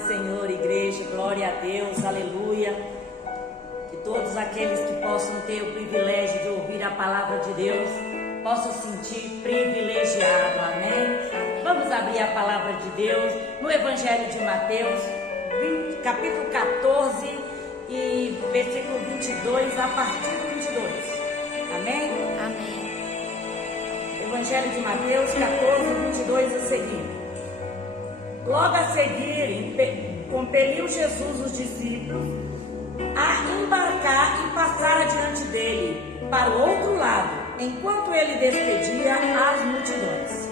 do Senhor, igreja, glória a Deus, aleluia. Que todos aqueles que possam ter o privilégio de ouvir a palavra de Deus possam sentir privilegiado, amém? Vamos abrir a palavra de Deus no Evangelho de Mateus, capítulo 14 e versículo 22, a partir do 22, amém? Amém. Evangelho de Mateus 14, 22 a seguir. Logo a seguir, compeliu Jesus os discípulos a embarcar e passar adiante dele para o outro lado, enquanto ele despedia as multidões.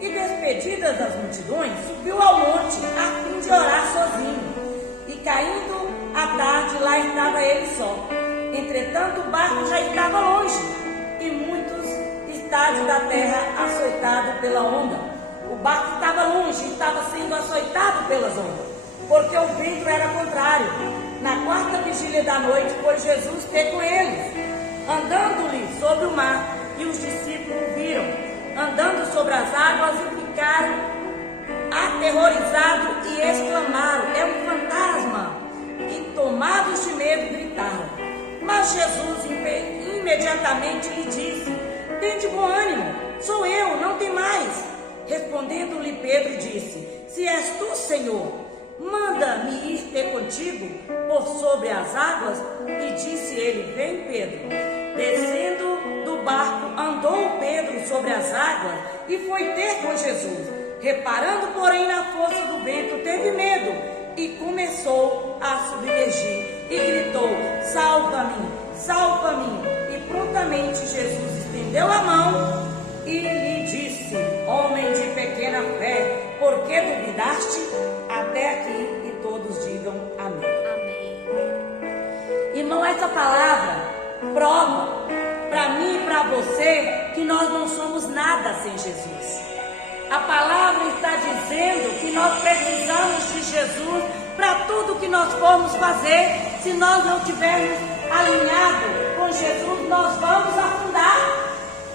E despedidas das multidões, subiu ao monte a fim de orar sozinho. E caindo a tarde, lá estava ele só. Entretanto, o barco já estava longe, e muitos estádios da terra açoitados pela onda. O barco estava longe, estava sendo açoitado pelas ondas, porque o vento era contrário. Na quarta vigília da noite, foi Jesus ter com eles, andando-lhe sobre o mar, e os discípulos viram, andando sobre as águas, e ficaram aterrorizados e exclamaram: é um fantasma! E tomados de medo, gritaram. Mas Jesus imediatamente lhe disse: tende bom ânimo, sou eu, não tem mais. Respondendo-lhe Pedro, disse: se és tu, Senhor, manda-me ir ter contigo por sobre as águas. E disse ele: vem, Pedro. Descendo do barco, andou Pedro sobre as águas e foi ter com Jesus. Reparando, porém, na força do vento, teve medo e começou a submergir e gritou: salva-me, salva-me. E prontamente Jesus estendeu a mão e lhe disse: homem de pequena fé, por que duvidaste? Até aqui, e todos digam amém. Amém. Irmão, essa palavra prova para mim e para você que nós não somos nada sem Jesus. A palavra está dizendo que nós precisamos de Jesus para tudo que nós formos fazer. Se nós não tivermos alinhado com Jesus, nós vamos afundar.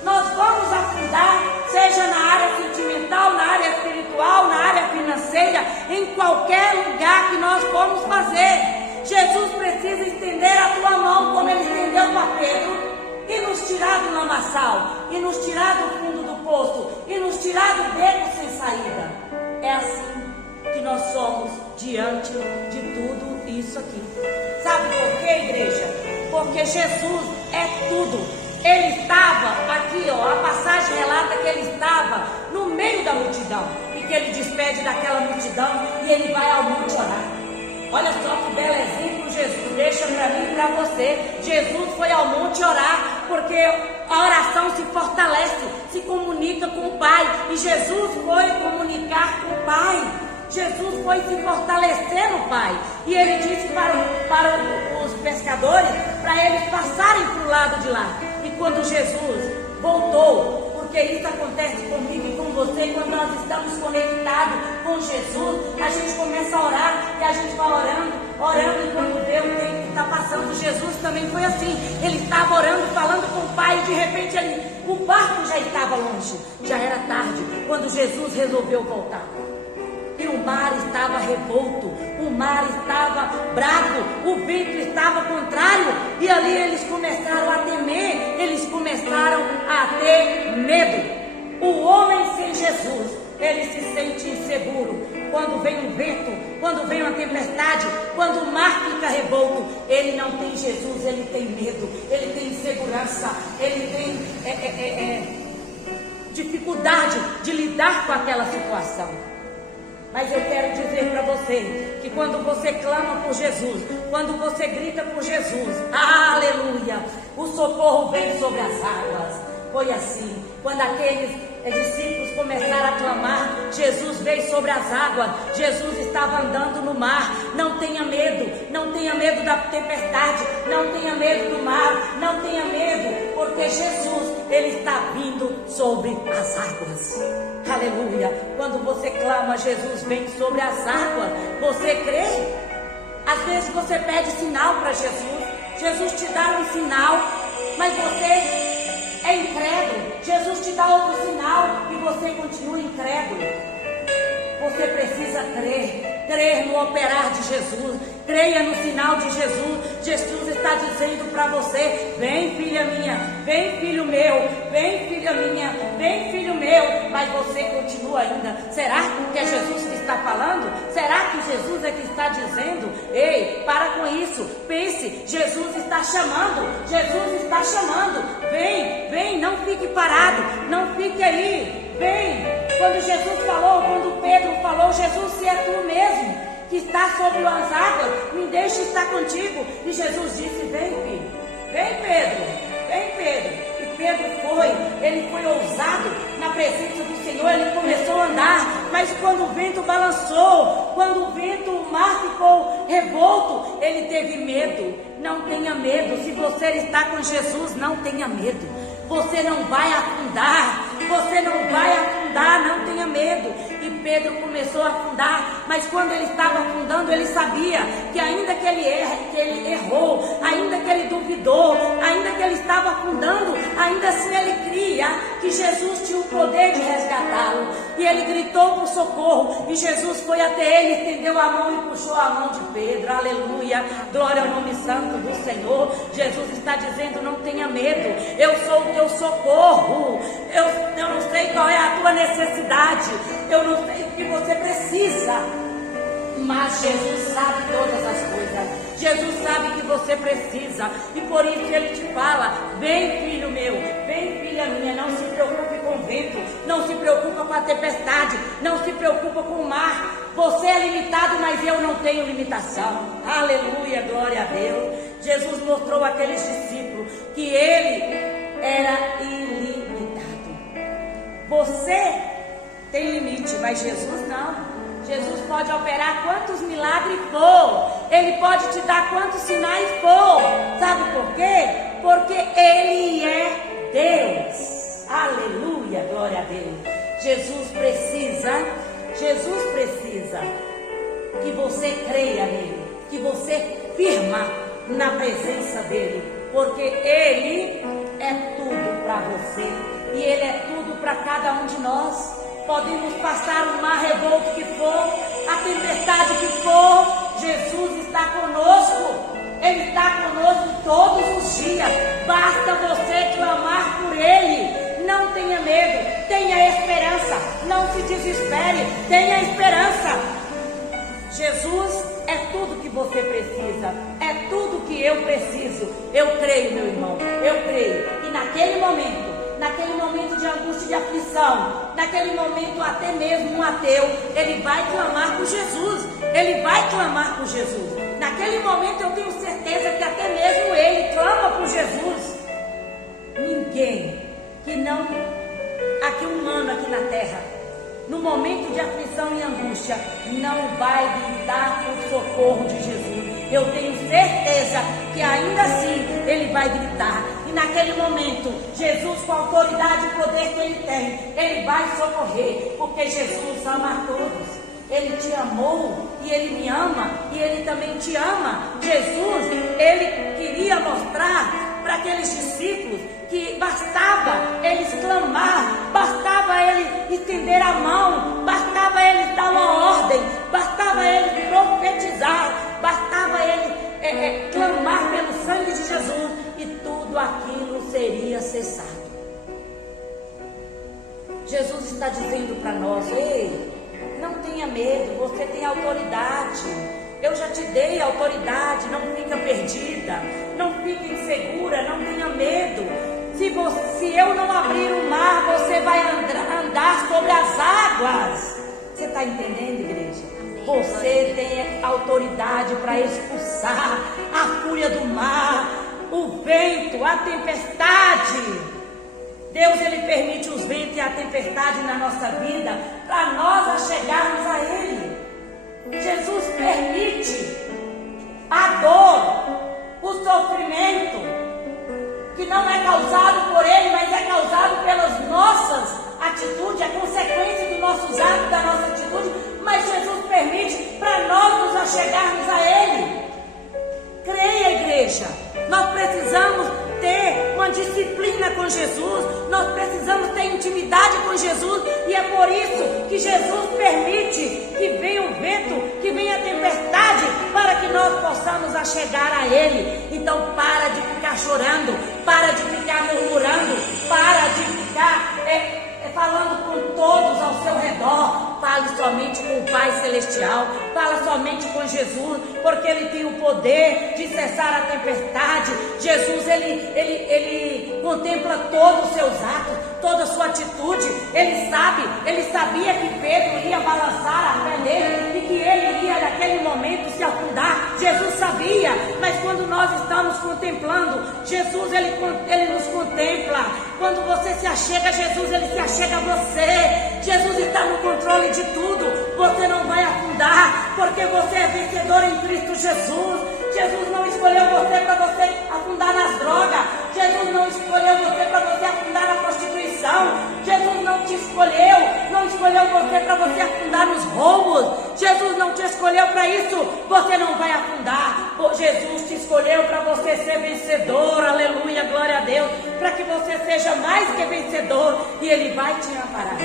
Nós vamos afundar, seja na área sentimental, na área espiritual, na área financeira, em qualquer lugar que nós formos fazer. Jesus precisa estender a tua mão como ele estendeu para Pedro, e nos tirar do lamaçal, e nos tirar do fundo do poço, e nos tirar do beco sem saída. É assim que nós somos diante de tudo isso aqui. Sabe por quê, igreja? Porque Jesus é tudo. Ele estava aqui, a passagem relata que ele estava no meio da multidão, e que ele despede daquela multidão e ele vai ao monte orar. Olha só que belo exemplo Jesus deixa para mim e para você. Jesus foi ao monte orar, porque a oração se fortalece, se comunica com o Pai, e Jesus foi comunicar com o Pai. Jesus foi se fortalecer no Pai, e ele disse para os pescadores, para eles passarem para o lado de lá. E quando Jesus voltou, porque isso acontece comigo e com você, quando nós estamos conectados com Jesus, a gente começa a orar, e a gente vai orando, e quando vê o tempo que está passando, Jesus também foi assim. Ele estava orando, falando com o Pai, e de repente o barco já estava longe, já era tarde, quando Jesus resolveu voltar. E o mar estava revolto, o mar estava bravo, o vento estava contrário, e ali eles começaram a temer, eles começaram a ter medo. O homem sem Jesus, ele se sente inseguro. Quando vem um vento, quando vem uma tempestade, quando o mar fica revolto, ele não tem Jesus, ele tem medo, ele tem insegurança, ele tem dificuldade de lidar com aquela situação. Mas eu quero dizer para você que quando você clama por Jesus, quando você grita por Jesus, aleluia, o socorro vem sobre as águas. Foi assim, quando aqueles discípulos começaram a clamar, Jesus veio sobre as águas, Jesus estava andando no mar. Não tenha medo, não tenha medo da tempestade, não tenha medo do mar, não tenha medo, porque Jesus, ele está vindo sobre as águas. Aleluia. Quando você clama, Jesus vem sobre as águas. Você crê? Às vezes você pede sinal para Jesus, Jesus te dá um sinal, mas você é incrédulo. Jesus te dá outro sinal e você continua incrédulo. Você precisa crer. crer no operar de Jesus, creia no sinal de Jesus. Jesus está dizendo para você: vem, filha minha, vem, filho meu, vem, filha minha, vem, filho meu. Mas você continua ainda. Será que é Jesus que está falando? Será que Jesus é que está dizendo? Ei, para com isso, pense, Jesus está chamando, Jesus está chamando. Vem, vem, não fique parado, não fique aí, vem. Quando Jesus falou, quando Pedro falou: Jesus, se é tu mesmo que está sobre as águas, me deixe estar contigo. E Jesus disse: vem, filho, vem, Pedro, vem, Pedro. E Pedro ele foi ousado na presença do Senhor, ele começou a andar. Mas quando o vento balançou, quando o mar ficou revolto, ele teve medo. Não tenha medo, se você está com Jesus, não tenha medo. Você não vai afundar, você não vai afundar, não tenha medo. E Pedro começou a afundar, mas quando ele estava afundando, ele sabia que ainda que ele errou, ainda que ele duvidou, ainda que ele estava afundando, ainda assim ele cria que Jesus tinha o poder de resgatá-lo. E ele gritou por socorro, e Jesus foi até ele, estendeu a mão e puxou a mão de Pedro. Aleluia, glória ao nome santo do Senhor. Jesus está dizendo: não tenha medo, eu sou o teu socorro. Eu não sei qual é a tua necessidade, eu não sei o que você precisa, mas Jesus sabe todas as coisas. Jesus sabe que você precisa, e por isso ele te fala: vem, filho meu, vem, filha minha. Não se preocupe com o vento, não se preocupa com a tempestade, não se preocupa com o mar. Você é limitado, mas eu não tenho limitação. Aleluia, glória a Deus. Jesus mostrou àqueles discípulos que ele era ilimitado. Você tem limite, mas Jesus não. Jesus pode operar quantos milagres for, ele pode te dar quantos sinais for. Sabe por quê? Porque ele é Deus. Aleluia, glória a Deus. Jesus precisa que você creia nele, que você firma na presença dele, porque ele é tudo para você e ele é tudo para cada um de nós. Podemos passar o mar revolto que for, a tempestade que for, Jesus está conosco. Ele está conosco todos os dias. Basta você clamar por ele. Não tenha medo, tenha esperança. Não se desespere, tenha esperança. Jesus é tudo que você precisa, é tudo que eu preciso. Eu creio, meu irmão, eu creio. E naquele momento de angústia e de aflição, naquele momento até mesmo um ateu, ele vai clamar por Jesus, ele vai clamar por Jesus. Naquele momento eu tenho certeza que até mesmo ele clama por Jesus. Ninguém que não, aqui humano aqui na terra, no momento de aflição e angústia, não vai gritar por socorro de Jesus. Eu tenho certeza que ainda assim ele vai gritar. E naquele momento, Jesus, com a autoridade e poder que ele tem, ele vai socorrer, porque Jesus ama a todos. Ele te amou e ele me ama e ele também te ama. Jesus, ele queria mostrar para aqueles discípulos que bastava eles clamar, bastava ele estender a mão, bastava ele dar uma ordem, bastava ele profetizar, bastava ele clamar pelo sangue de Jesus e tudo aquilo seria cessado. Jesus está dizendo para nós: ei, não tenha medo, você tem autoridade. Eu já te dei autoridade, não fica perdida, não fique insegura, não tenha medo. Se eu não abrir o mar, você vai andar sobre as águas. Você está entendendo, igreja? Você tem autoridade para expulsar a fúria do mar, o vento, a tempestade. Deus, ele permite os ventos e a tempestade na nossa vida para nós chegarmos a ele. Jesus permite a dor, o sofrimento, que não é causado por ele, mas é causado pelas nossas atitudes, a consequência dos nossos atos, da nossa atitude, mas Jesus permite para nós nos achegarmos a ele. Creia, igreja, nós precisamos ter uma disciplina com Jesus, nós precisamos ter intimidade com Jesus, e é por isso que Jesus permite que venha o vento, que venha possamos achegar a Ele. Então para de ficar chorando, para de ficar murmurando, para de ficar falando com todos ao seu redor. Fale somente com o Pai Celestial, fala somente com Jesus, porque Ele tem o poder de cessar a tempestade. Jesus, Ele contempla todos os seus atos, toda a sua atitude. Ele sabia que Pedro ia balançar a fé dele e que ele iria naquele momento se afundar. Jesus sabia, mas quando nós estamos contemplando, Jesus, Ele nos contempla. Quando você se achega a Jesus, Ele se achega a você. Jesus está no controle de tudo. Você não vai afundar, porque você é vencedor em Cristo Jesus. Jesus não escolheu você para você afundar nas drogas. Jesus não escolheu você para você afundar na prostituição. Jesus não te escolheu, não escolheu você para você afundar nos roubos. Jesus não te escolheu para isso. Você não vai afundar. Jesus te escolheu para você ser vencedor. Aleluia, glória a Deus. Para que você seja mais que vencedor. E Ele vai te amparar.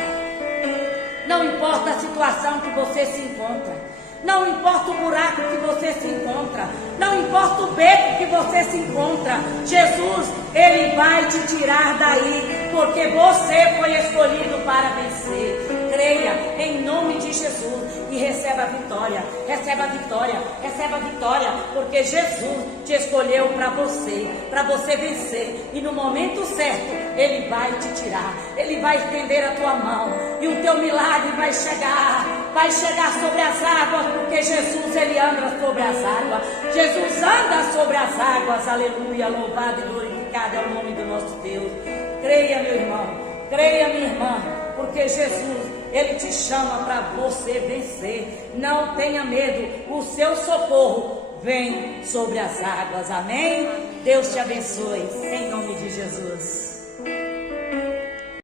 Não importa a situação que você se encontra. Não importa o buraco que você se encontra. Não importa o beco que você se encontra. Jesus, Ele vai te tirar daí. Porque você foi escolhido para vencer. Creia em nome de Jesus e receba a vitória. Receba a vitória. Receba a vitória. Porque Jesus te escolheu para você vencer. E no momento certo, Ele vai te tirar. Ele vai estender a tua mão. E o teu milagre vai chegar. Vai chegar sobre as águas. Porque Jesus, Ele anda sobre as águas. Jesus anda sobre as águas. Aleluia. Louvado e glorificado é o nome do nosso Deus. Creia, meu irmão. Creia, minha irmã. Porque Jesus, Ele te chama para você vencer. Não tenha medo. O seu socorro vem sobre as águas. Amém? Deus te abençoe. Em nome de Jesus.